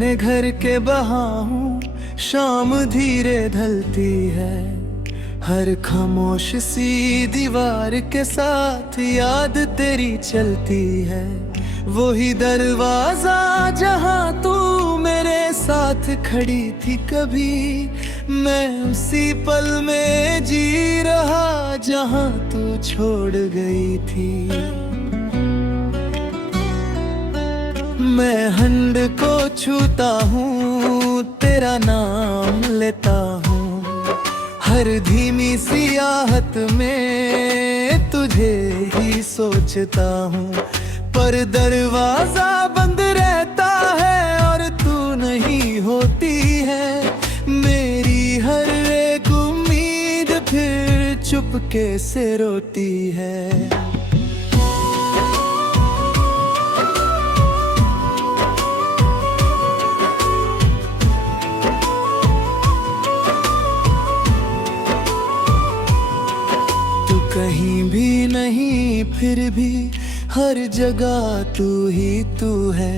अपने घर के बहा हूँ, शाम धीरे ढलती है। हर खामोश सी दीवार के साथ याद तेरी चलती है। वही दरवाजा जहाँ तू मेरे साथ खड़ी थी कभी, मैं उसी पल में जी रहा जहाँ तू छोड़ गई थी। मैं हंड को छूता हूँ, तेरा नाम लेता हूँ। हर धीमी सी आहट में तुझे ही सोचता हूँ। पर दरवाजा बंद रहता है और तू नहीं होती है। मेरी हर एक उम्मीद फिर चुपके से रोती है। कहीं भी नहीं फिर भी हर जगह तू ही तू है।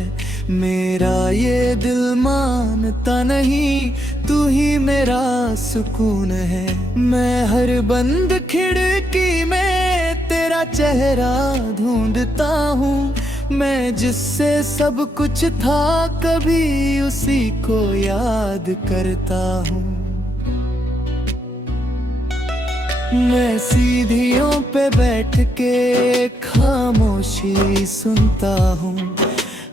मेरा ये दिल मानता नहीं, तू ही मेरा सुकून है। मैं हर बंद खिड़की में तेरा चेहरा ढूंढता हूँ। मैं जिससे सब कुछ था कभी उसी को याद करता हूँ। मैं सीढ़ियों पे बैठ के खामोशी सुनता हूँ।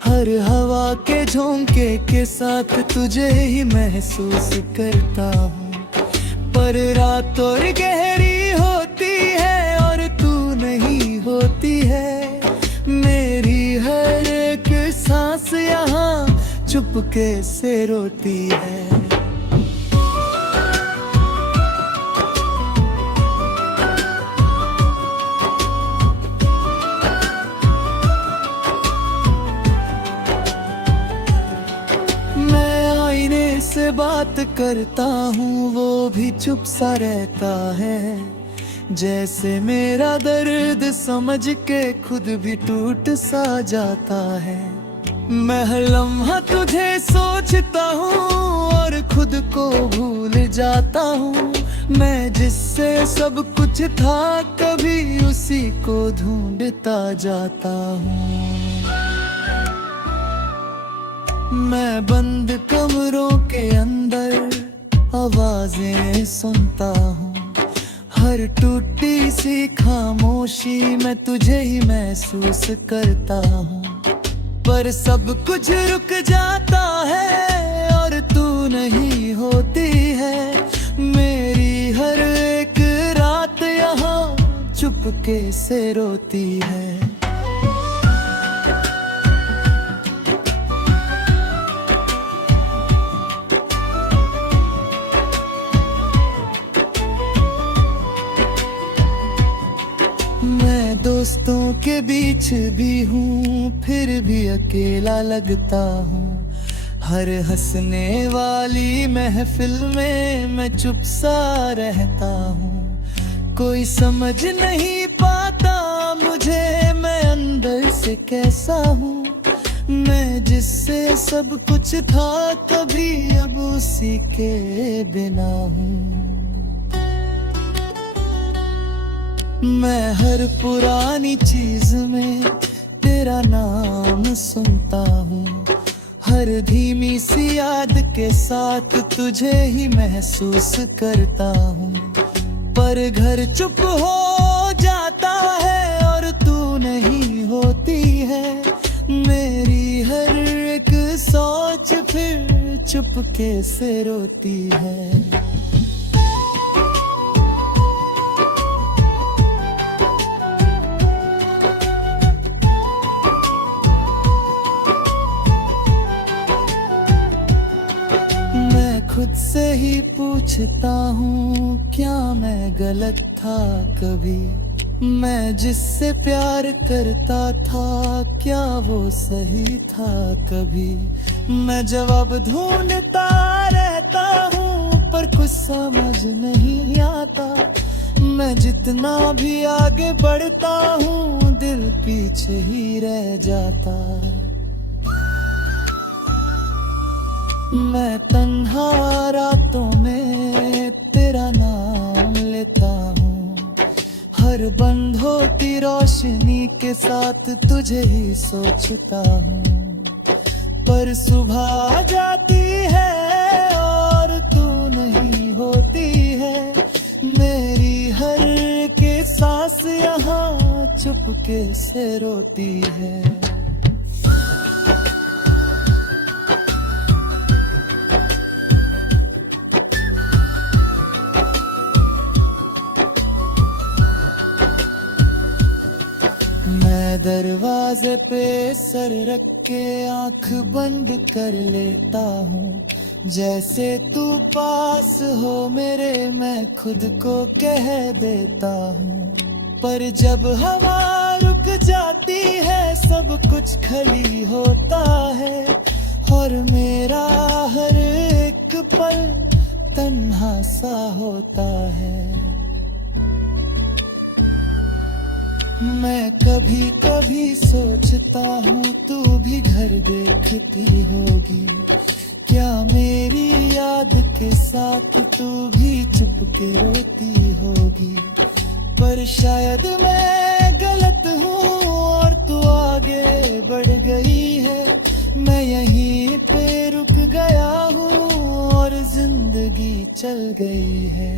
हर हवा के झोंके के साथ तुझे ही महसूस करता हूँ। पर रात और गहरी होती है और तू नहीं होती है। मेरी हर एक सांस यहाँ चुपके से रोती है। से बात करता हूँ वो भी चुप सा रहता है। जैसे मेरा दर्द समझ के खुद भी टूट सा जाता है। मैं हर लम्हा तुझे सोचता हूँ और खुद को भूल जाता हूँ। मैं जिससे सब कुछ था कभी उसी को ढूंढता जाता हूँ। मैं बंद कमरों के अंदर आवाजें सुनता हूँ। हर टूटी सी खामोशी में तुझे ही महसूस करता हूँ। पर सब कुछ रुक जाता है और तू नहीं होती है। मेरी हर एक रात यहाँ चुपके से रोती है। दोस्तों के बीच भी हूँ फिर भी अकेला लगता हूँ। हर हंसने वाली महफिल में मैं चुप सा रहता हूँ। कोई समझ नहीं पाता मुझे मैं अंदर से कैसा हूँ। मैं जिससे सब कुछ था कभी अब उसी के बिना हूँ। मैं हर पुरानी चीज में तेरा नाम सुनता हूँ। हर धीमी सी याद के साथ तुझे ही महसूस करता हूँ। पर घर चुप हो जाता है और तू नहीं होती है। मेरी हर एक सोच फिर चुपके से रोती है। खुद से ही पूछता हूँ क्या मैं गलत था कभी। मैं जिससे प्यार करता था क्या वो सही था कभी। मैं जवाब ढूंढता रहता हूँ पर कुछ समझ नहीं आता। मैं जितना भी आगे बढ़ता हूँ दिल पीछे ही रह जाता। मैं तन्हा रातों में तेरा नाम लेता हूँ, हर बंद होती रोशनी के साथ तुझे ही सोचता हूँ। पर सुबह आ जाती है और तू नहीं होती है, मेरी हर के सांस यहाँ चुपके से रोती है। मैं दरवाजे पे सर रख के आंख बंद कर लेता हूँ, जैसे तू पास हो मेरे मैं खुद को कह देता हूँ। पर जब हवा रुक जाती है सब कुछ खाली होता है, और मेरा हर एक पल तन्हा सा होता है। मैं कभी कभी सोचता हूँ तू भी घर देखती होगी, क्या मेरी याद के साथ तू भी चुपके रोती होगी। पर शायद मैं गलत हूँ और तू आगे बढ़ गई है, मैं यहीं पे रुक गया हूँ और जिंदगी चल गई है।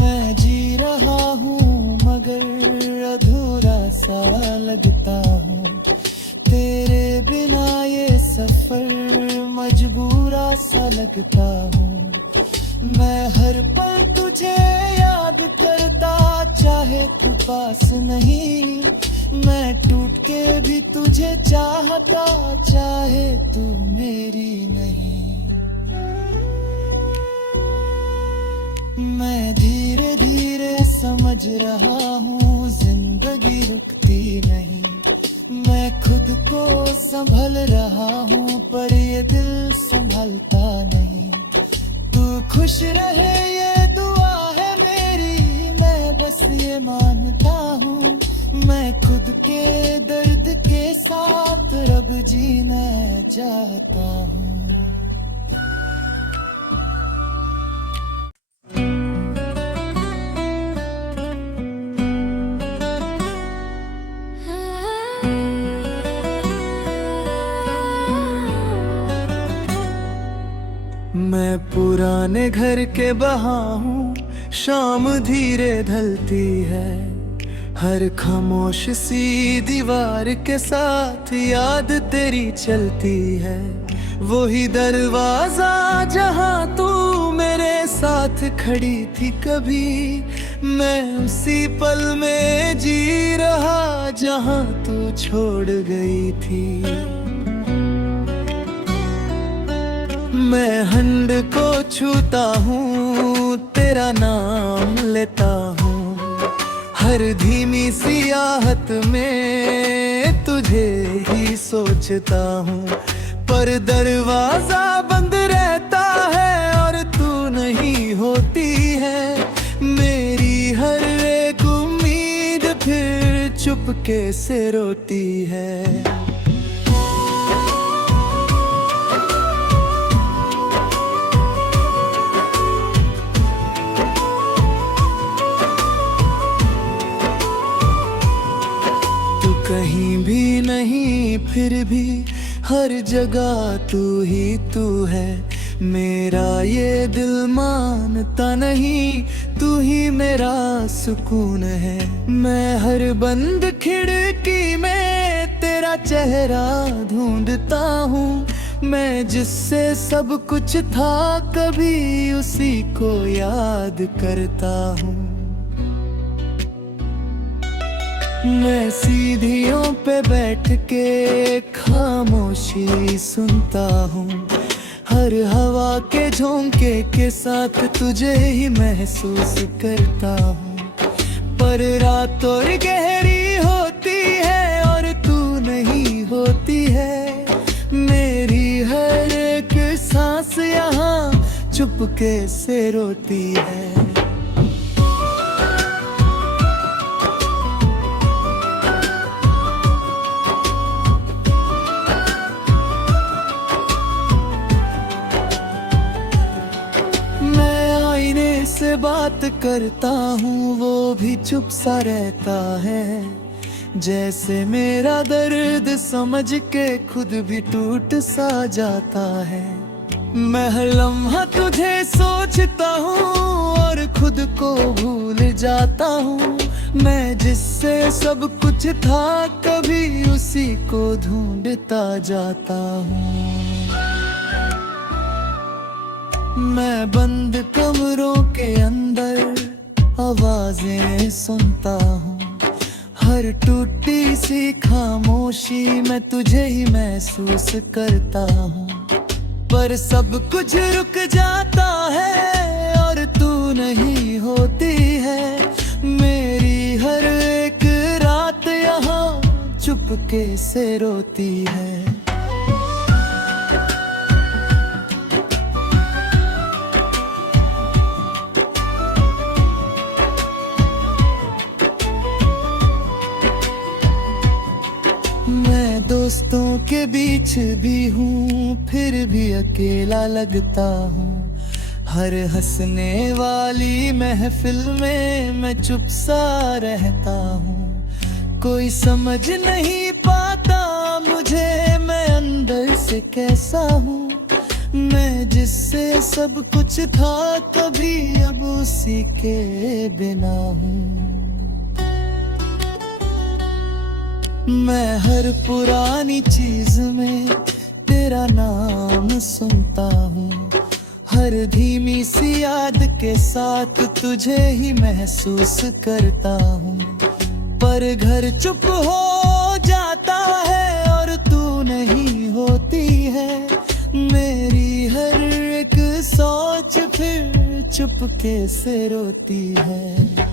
मैं जी रहा हूँ मगर अधूरा सा लगता हूँ, तेरे बिना ये सफर मजबूरा सा लगता हूँ। मैं हर पल तुझे याद करता चाहे तू पास नहीं, मैं टूट के भी तुझे चाहता चाहे तू मेरी नहीं। मैं धीरे धीरे समझ रहा हूँ जिंदगी रुकती नहीं, मैं खुद को संभल रहा हूँ पर ये दिल संभलता नहीं। तू खुश रहे ये दुआ है मेरी, मैं बस ये मानता हूँ, मैं खुद के दर्द के साथ रब जीना चाहता हूँ। मैं पुराने घर के बहा हूँ, शाम धीरे ढलती है, हर खामोश सी दीवार के साथ याद तेरी चलती है। वही दरवाजा जहाँ तू मेरे साथ खड़ी थी कभी, मैं उसी पल में जी रहा जहाँ तू छोड़ गई थी। मैं हंड को छूता हूँ तेरा नाम लेता हूँ, हर धीमी सी आहत में तुझे ही सोचता हूँ। पर दरवाजा बंद रहता है और तू नहीं होती है, मेरी हर एक उम्मीद फिर चुपके से रोती है। कहीं भी नहीं फिर भी हर जगह तू ही तू है, मेरा ये दिल मानता नहीं तू ही मेरा सुकून है। मैं हर बंद खिड़की में तेरा चेहरा ढूंढता हूँ, मैं जिससे सब कुछ था कभी उसी को याद करता हूँ। मैं सीढ़ियों पे बैठ के खामोशी सुनता हूँ, हर हवा के झोंके के साथ तुझे ही महसूस करता हूँ। पर रात और गहरी होती है और तू नहीं होती है, मेरी हर एक सांस यहाँ चुप चुपके से रोती है। मैं आईने से बात करता हूँ, वो भी चुप सा रहता है। जैसे मेरा दर्द समझ के खुद भी टूट सा जाता है। मैं हर लम्हा तुझे सोचता हूँ और खुद को भूल जाता हूँ। मैं जिससे सब कुछ था, कभी उसी को ढूंढता जाता हूँ। मैं बंद कमरों के अंदर आवाजें सुनता हूँ। हर टूटी सी खामोशी में तुझे ही महसूस करता हूँ। पर सब कुछ रुक जाता है और तू नहीं होती है। मेरी हर एक रात यहाँ चुपके से रोती है। मैं दोस्तों के बीच भी हूँ, फिर भी अकेला लगता हूँ। हर हंसने वाली महफिल में मैं चुप सा रहता हूँ। कोई समझ नहीं पाता मुझे, मैं अंदर से कैसा हूँ। मैं जिससे सब कुछ था, कभी अब उसी के बिना हूँ। मैं हर पुरानी चीज में तेरा नाम सुनता हूँ। हर धीमी सी याद के साथ तुझे ही महसूस करता हूँ। पर घर चुप हो जाता है और तू नहीं होती है। मेरी हर एक सोच फिर चुपके से रोती है।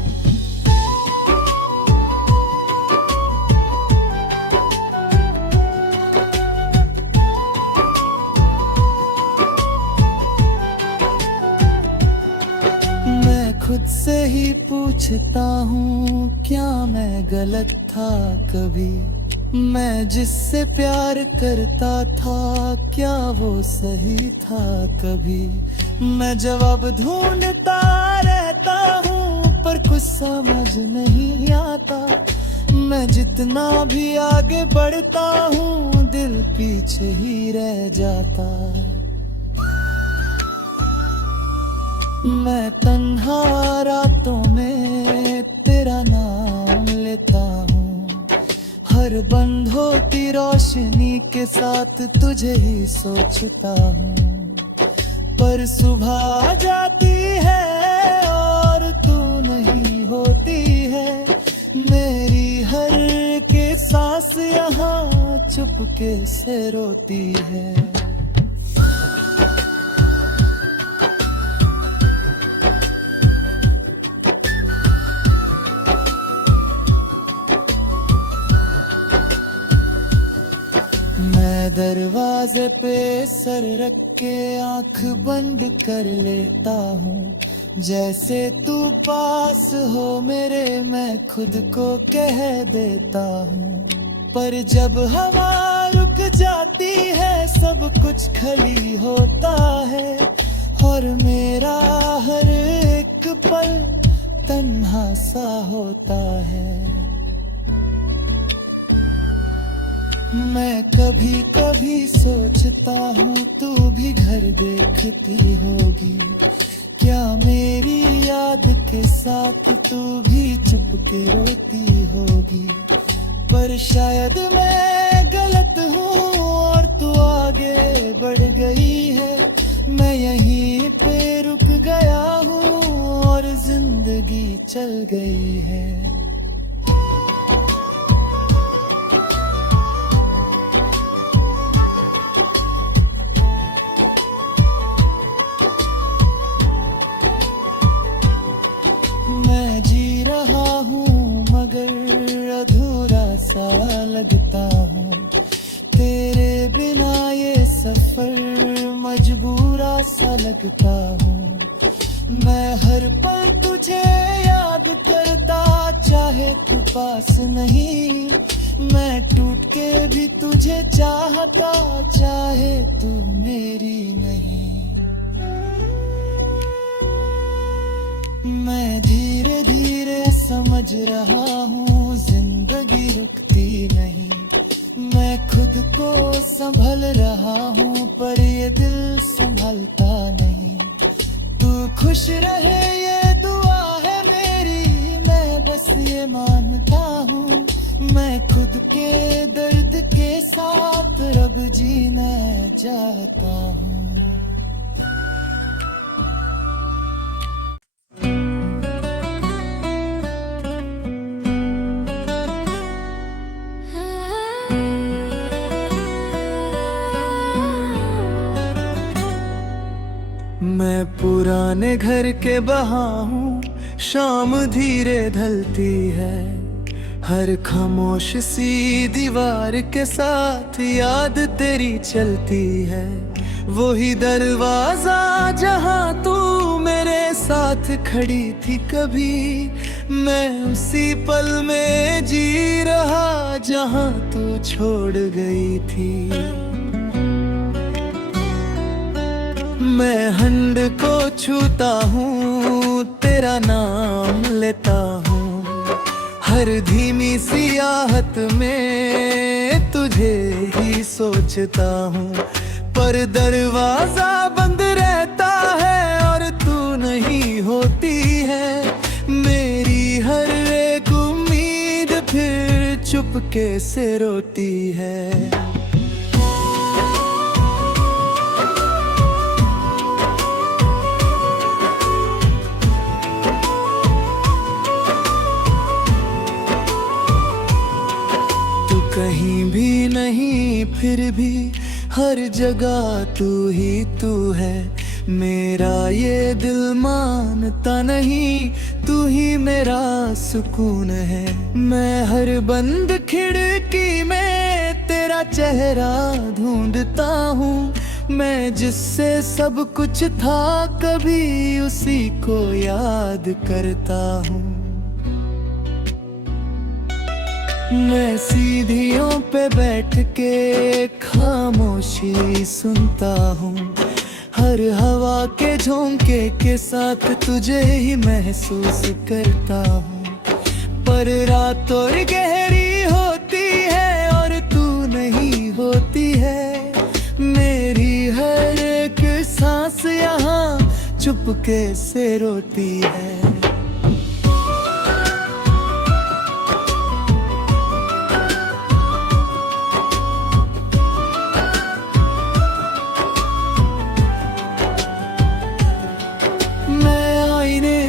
खुद से ही पूछता हूँ, क्या मैं गलत था कभी। मैं जिससे प्यार करता था, क्या वो सही था कभी। मैं जवाब ढूंढता रहता हूँ, पर कुछ समझ नहीं आता। मैं जितना भी आगे बढ़ता हूँ, दिल पीछे ही रह जाता। मैं तन्हा रातों में तेरा नाम लेता हूँ। हर बंद होती रोशनी के साथ तुझे ही सोचता हूँ। पर सुबह आ जाती है और तू नहीं होती है। मेरी हर के सांस यहाँ चुपके से रोती है। मैं दरवाजे पे सर रख के आंख बंद कर लेता हूँ। जैसे तू पास हो मेरे, मैं खुद को कह देता हूँ। पर जब हवा रुक जाती है, सब कुछ खाली होता है। और मेरा हर एक पल तन्हा सा होता है। मैं कभी कभी सोचता हूँ, तू भी घर देखती होगी। क्या मेरी याद के साथ तू भी चुपके रोती होगी। पर शायद मैं गलत हूँ और तू आगे बढ़ गई है। मैं यहीं पे रुक गया हूँ और जिंदगी चल गई है। मैं जी रहा हूँ मगर अधूरा सा लगता हूँ। तेरे बिना ये सफर मजबूरा सा सा लगता हूँ। मैं हर पल तुझे याद करता, चाहे तू पास नहीं। मैं टूट के भी तुझे चाहता, चाहे तू मेरी नहीं। मैं धीरे धीरे समझ रहा हूँ, जिंदगी रुकती नहीं। मैं खुद को संभल रहा हूँ, पर ये दिल संभलता नहीं। तू खुश रहे ये दुआ है मेरी, मैं बस ये मानता हूँ। मैं खुद के दर्द के साथ रब जीना चाहता हूँ। मैं पुराने घर के बहा हूँ, शाम धीरे ढलती है। हर खामोश सी दीवार के साथ याद तेरी चलती है। वही दरवाजा जहाँ तू मेरे साथ खड़ी थी कभी, मैं उसी पल में जी रहा जहाँ तू छोड़ गई थी। मैं हंड को छूता हूँ, तेरा नाम लेता हूँ। हर धीमी सी आहट में तुझे ही सोचता हूँ। पर दरवाजा बंद रहता है और तू नहीं होती है। मेरी हर एक उम्मीद फिर चुपके से रोती है। कहीं भी नहीं फिर भी हर जगह तू ही तू है। मेरा ये दिल मानता नहीं, तू ही मेरा सुकून है। मैं हर बंद खिड़की में तेरा चेहरा ढूंढता हूँ। मैं जिससे सब कुछ था कभी उसी को याद करता हूँ। मैं सीढ़ियों पे बैठ के खामोशी सुनता हूँ। हर हवा के झोंके के साथ तुझे ही महसूस करता हूँ। पर रात और गहरी होती है और तू नहीं होती है। मेरी हर एक सांस यहाँ चुपके से रोती है।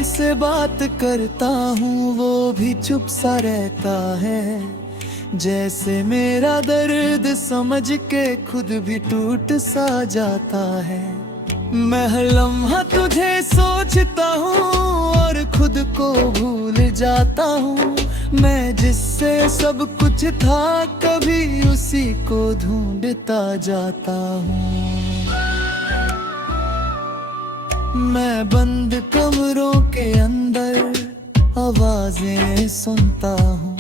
से बात करता हूँ वो भी चुप सा रहता है। जैसे मेरा दर्द समझ के खुद भी टूट सा जाता है। मैं हर लम्हा तुझे सोचता हूँ और खुद को भूल जाता हूँ। मैं जिससे सब कुछ था कभी उसी को ढूंढता जाता हूँ। मैं बंद कमरों के अंदर आवाजें सुनता हूँ।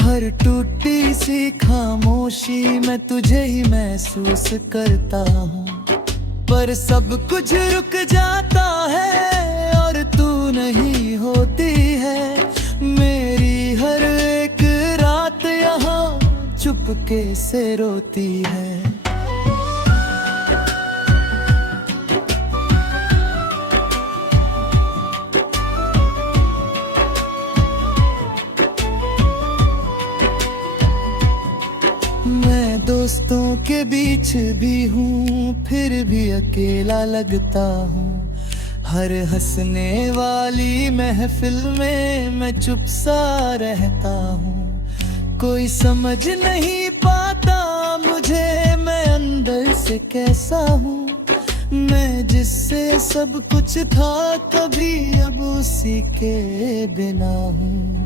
हर टूटी सी खामोशी में तुझे ही महसूस करता हूँ। पर सब कुछ रुक जाता है और तू नहीं होती है। मेरी हर एक रात यहाँ चुपके से रोती है। दोस्तों के बीच भी हूँ फिर भी अकेला लगता हूँ। हर हंसने वाली महफिल में मैं चुप सा रहता हूँ। कोई समझ नहीं पाता मुझे मैं अंदर से कैसा हूँ। मैं जिससे सब कुछ था कभी अब उसी के बिना हूँ।